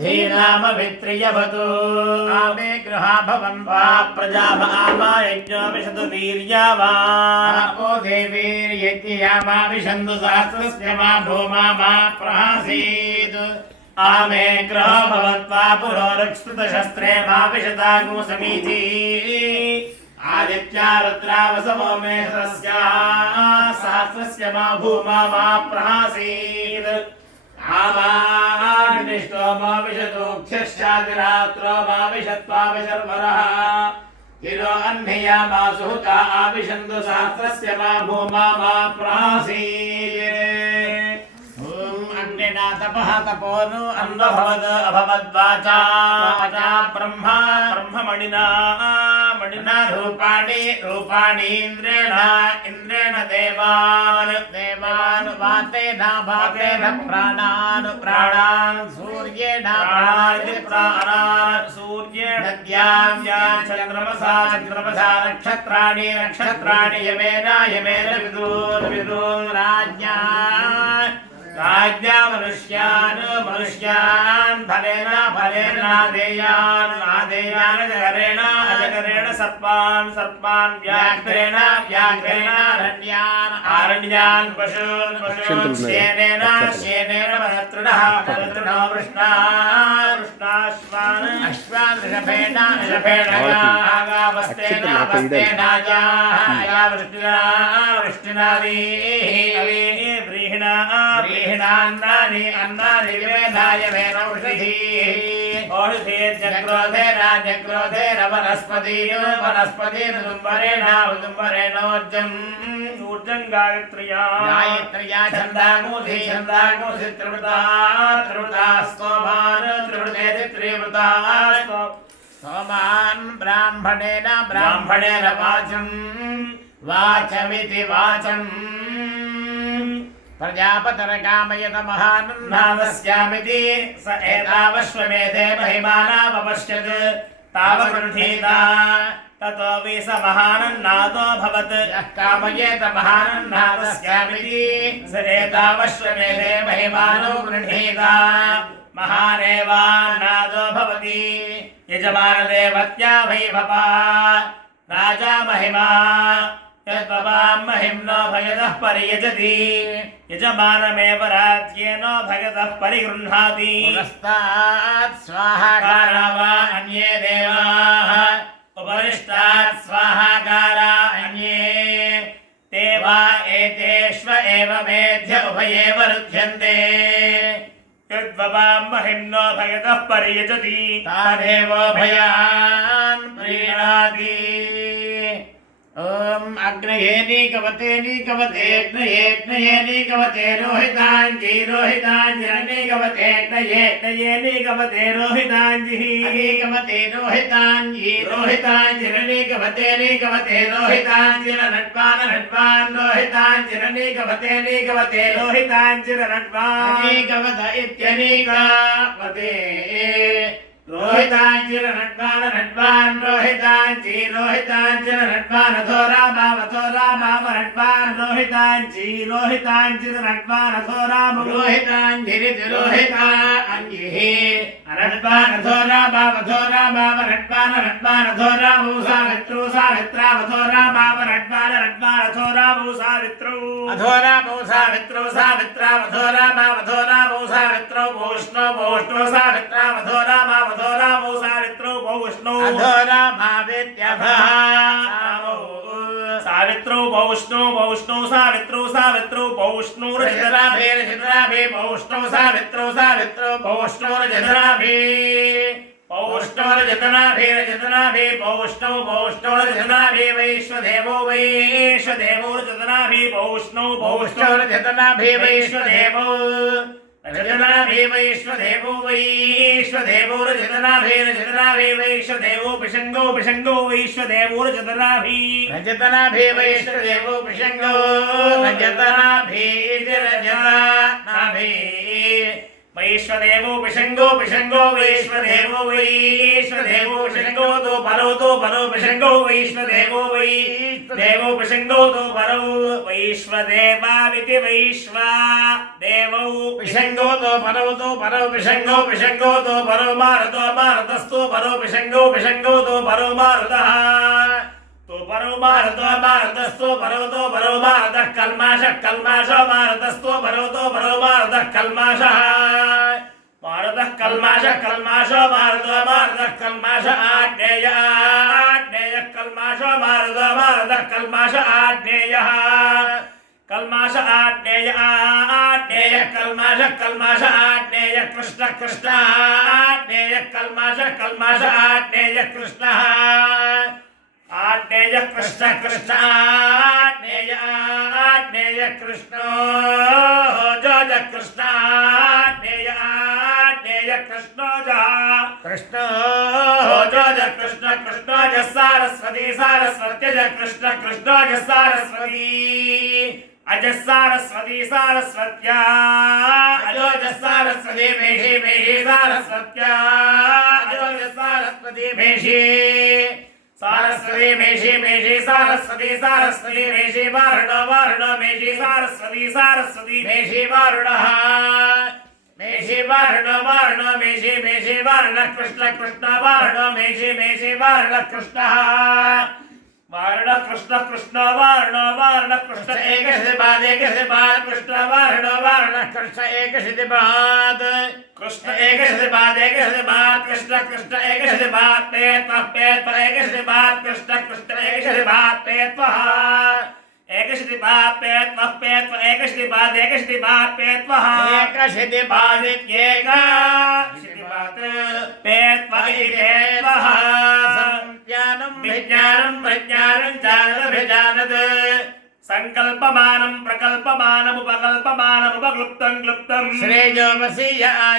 धीनामभित्रियवतु आमे गृहा भवन् वा प्रजाभामा यज्ञाविशतु वीर्यावान् ओ देवीर्यज्ञयामा विशन्तु सहस्रस्य मा भूमा मा प्रहासीत् आमे गृहा भवत्वा पुरोरक्षितशस्त्रे मा विशतागो समीति आदित्या रुद्रावसवो मे सहस्रस्य मा भूमा मा प्रहासीत् आवानिष्टो मा विशतोक्षश्चादिरात्रो मा विशत्वाविशर्वरः गिरो अह्निया मा सुहुता आविशन्तु सहस्रस्य मा भूमा मा प्रहासीत् अग्निना तपः तपोनु अन्वभवद् अभवद्वाचा ब्रह्ममणिना रूपाणि इन्द्रेण देवान् वातेन प्राणान् सूर्येण चन्द्रमसा नक्षत्राणि यमेन विदून् राज्ञा मनुष्यान् फलेन नादेयान् अजकरेण सर्पान् व्याघ्रेण आरण्यान् पशून् श्येनेन वनतृणः वृष्णाश्वान् ऋषभेण वृष्टिना व्रीहिणान्नानि विवेधाय मेन औषधीर्जक्रोधेन वनस्पतिर्दुम्बरेणोर्जम् गायत्र्या छन्दागुंसि त्रिवृता स्तोमान् त्रिवृता सोमान् ब्राह्मणेन वाचमिति वाचम् प्रजापतिर्कामयत महानन्दादस्यामिति स एतावश्वमेधे महिमानामपश्यत् तावगृहीता ततो वि स महानन्नादोऽभवत् यः कामयेत महानन्दादस्यामिति स एतावश्वमेधे महिमानो गृहीता महानेवान्नादो भवति यजमानदेवत्या वैभवा राजा महिमा यद्भवां महिम्नो भयतः परियजति यजमानमेव राज्येन भयतः परिगृह्णाति पुरस्तात् स्वाहाकारा वा अन्ये देवाः उपरिष्टात् स्वाहाकारा अन्ये ते वा एतेष्व एव मेध्य उभये वरुध्यन्ते यद्भवां महिम्नो भयतः परियजति तानेव भयान् प्रीणाति ॐ अग्नये नीकवते रोहिताञ्जी नीकवते रोहिताञ्जी नट्वान् रोहिताञ्जिरनट्वान् नीकवत इत्यनीकवते रोहिताञ्जिरनट्वान् रोहिताञ्जिरनट्वान् अथो रामावनट्वान् रोहिताञ्जिरनट्वान् अथो राम रोहिताञ्जिरितिरोहिताञ्जिः अनट्वान् अथो रामावनट्वान् अथो रामौ सावित्रावथो रामावनट्वान् अथो रामौ सावित्रौ सावित्रावथो रामौ सावित्रौ भूष्णो सावित्रावथो रामौ सावित्रौ भूष्णौ अथो रामावित्यभः सावित्रौ भौष्णौ सावित्रौ भौष्णौ रजतराभे भौष्णौ सावित्रौ भौष्णौ रजतराभे भौष्णौ रजतनाभे वैश्वदेवो रजतनाभे भौष्णौ रजतनाभे वैश्वदेवो रजतनाभे वैश्वदेवो रजतनाभे वैश्वदेवो पिशंगो वैश्वदेवो रजतनाभे वैश्वदेवो पिशंगो रजतनाभे वैश्वदेवो पिशंगो पिशंगो वैश्वदेवो वैश्वदेवो पिशंगो तो परो पिशंगो वैश्वदेवो वैश्वदेवो पिशंगो तो परो वैश्वदेवाविति वैश्वदेवो पिशंगो तो परो पिशंगो पिशंगो तो परो मारुतस्तु परो पिशंगो तो परो मारुतः तो परो मारुतस्तु परो मारुतः कल्माषो मारुतस्तु परो मारुतः कल्माषः मारुतः कल्माषो मारुतः कल्माष आज्ञेयः कल्माषो मारुतः कल्माष आज्ञेयः कल्माष आज्ञेयः कल्माष आज्ञेयः कृष्ण आज्ञेयः कल्माष आज्ञेयः कृष्णः आज्ञेयः कृष्ण आज्ञेयः कृष्णो जय कृष्ण आज्ञेयः कृष्णो जय कृष्ण जय सारस्वती जय कृष्ण जय सारस्वती अज सारस्वती सारस्वत्या अजो जय सारस्वती मेषी सारस्वत्या अजो जय सारस्वती मेषी सारस्वती मेषी सारस्वती मेषी वारुणो मेषी सारस्वती मेषी वारुणः मेषी वारुणो मेषी वारुण कृष्ण वारुणो मेषी वारुण कृष्णः वारुण कृष्ण वारुण कृष्ण एक से बाद कृष्ण वारुण कृष्ण एक से बाद कृष्ण एक से बाद कृष्ण एक से बाद पेट एक से बाद कृष्ण एक से बाद पेट एक से बाद पेट एक से बाद पेट एक से बाद विज्ञानं जानद संकल्पमानं प्रकल्पमानमुपकल्पमानमुपक्लुप्तं क्लुप्तं श्रेयोमसि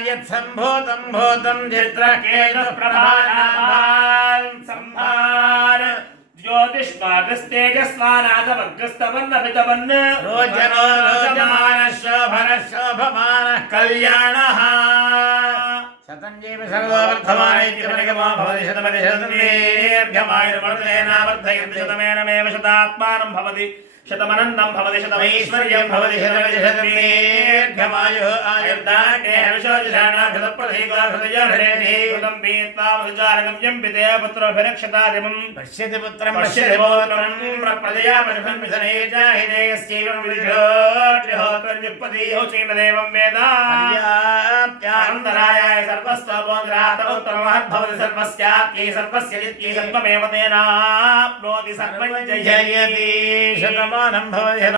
यत् सम्भूतं चित्रकेतुः प्रभानाभान् संभार ज्योतिष्मागस्तेजस्वानागमग्रस्तवन्नभितवन् रोचमानः कल्याणः शतञ्जीव सर्ववर्धमानेत्यमनिगमो भवति शतमति शतमेर्घमायुर्वर्धनेनावर्धयन्ति शतमेनमेव शतात्मानं भवति शतमनन्दं भवति शतमैश्वर्यं भवति शतमति शतमेर्घमायुः आयुर्दाग्नेहर्षोजशानाभितप्रधीकाहृदयहृदेः कृतं पीत्वा मधुचारगम्यं पितया पुत्रोभिरक्षतादिमं पश्यति पुत्रं पश्यति पौत्रं प्रजया पशुभं विधने जाहिदेयस्यैवं विधिहोत्रं जुक्पदीयो चैनदेवं वेद पर्याप्त्यानन्दरायाय सर्वस्वबोधरातोत्तममहद्भवति सर्वस्यात्यै सर्वस्य जित्यै सर्वमेव तेनाप्नोति सर्वं जयति शतमानं भवति